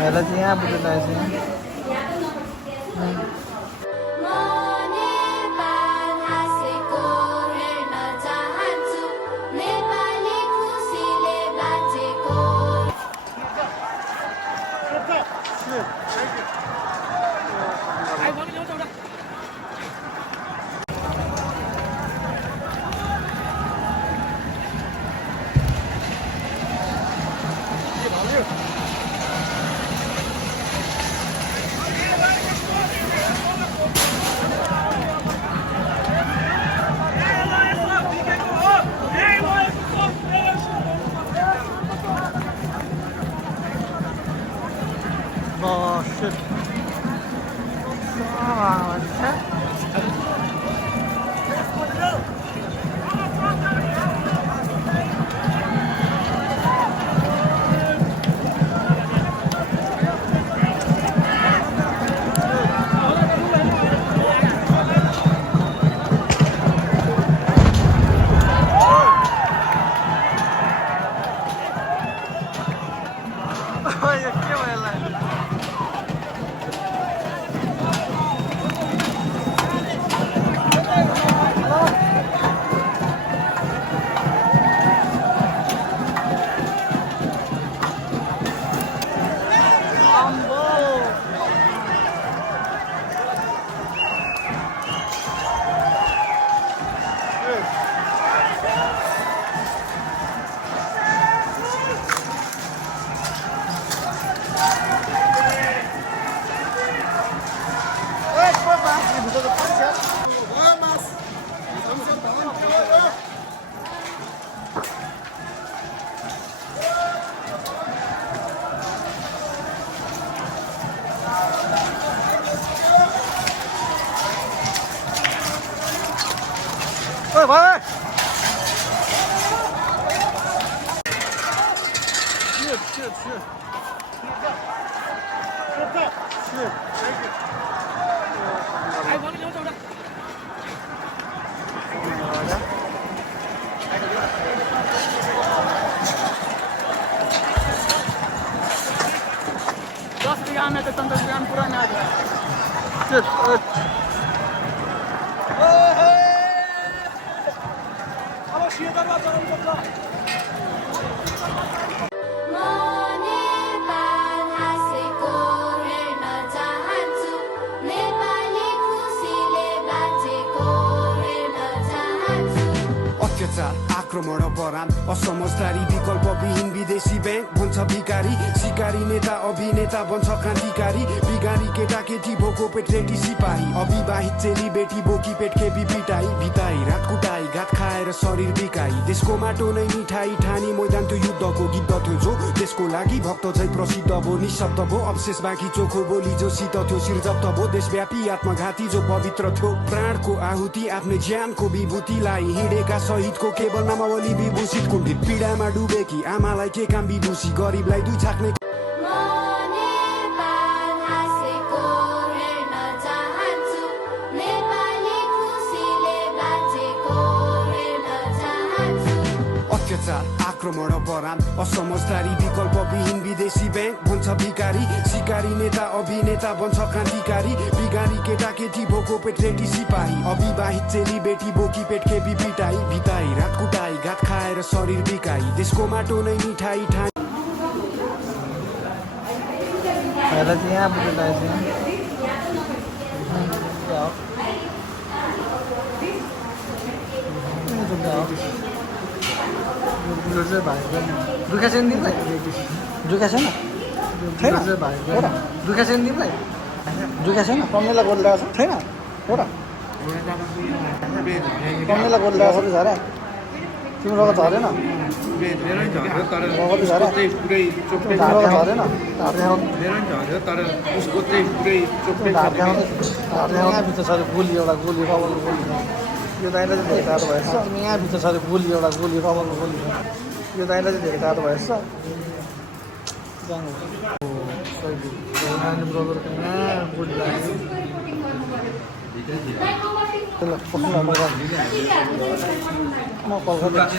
हेर्दा चाहिँ यहाँ बुझ्नु लागेको छ Oh shit. Oh, Ôi bác ơi. Shit. अत्याचार आक्रमण अपराध असमझदारी विकल्पविहीन विदेशी बैंक बन्छ भिकारी सिकारी नेता अभिनेता बन्छ क्रान्तिकारी बिगारी केटा केटी भोको पेट रेटी सिपाही अविवाहित चेली बेटी बोकी पेट खेपी पिटाई भिताई रात कुटाई घात खाएर शरीर बिकाई देशको माटो नै मिठाई ठानी मैदान त्यो युद्धको गीत थियो जो देशको लागि भक्त चाहिँ प्रसिद्ध भो निशब्द भो अवशेष बाँकी चोखो बोली जो शीत थियो शिरजप्त भो देशव्यापी आत्मघाती जो पवित्र थियो प्राणको आहुति आफ्नो ज्यानको विभूतिलाई हिँडेका शहीदको केवल नामावली विभूषित कुण्ठित पीडामा डुबेकी आमालाई के काम विदुषी गरिबलाई दुई छाक्ने अत्याचार आक्रमण अपराध असमझदारी विकल्पविहीन विदेशी बैंक बन्छ भिकारी सिकारी नेता अभिनेता बन्छ क्रान्तिकारी बिगारी केटा केटी भोको पेट रेटी सिपाही अविवाहित चेली बेटी बोकी पेट खेपी पिटाई भिताई रात कुटाई घात खाएर शरीर बिकाई देशको माटो नै मिठाई ठानी हेर्दा चाहिँ यहाँ बुझ्नु लागेको छ दुखा छैन तिमीलाई दुखा छैन दुखा छैन तिमीलाई दुखा छैन कम्नेलाई गोली लगाएको छ छैन हो र कम्नेलाई गोली लगाएको छ झरे तिम्रो रगत झरेन भित्र छ गोली एउटा गोली रबरको गोली यो दाइलाई चाहिँ धेरै टाढो भएछ तिमी यहाँभित्र छ गोली एउटा गोली रबरको गोली यो दाइलाई चाहिँ धेरै टाढो भएछ नानी ब्रदरको यहाँ गोली लाग्यो म कलकत्ता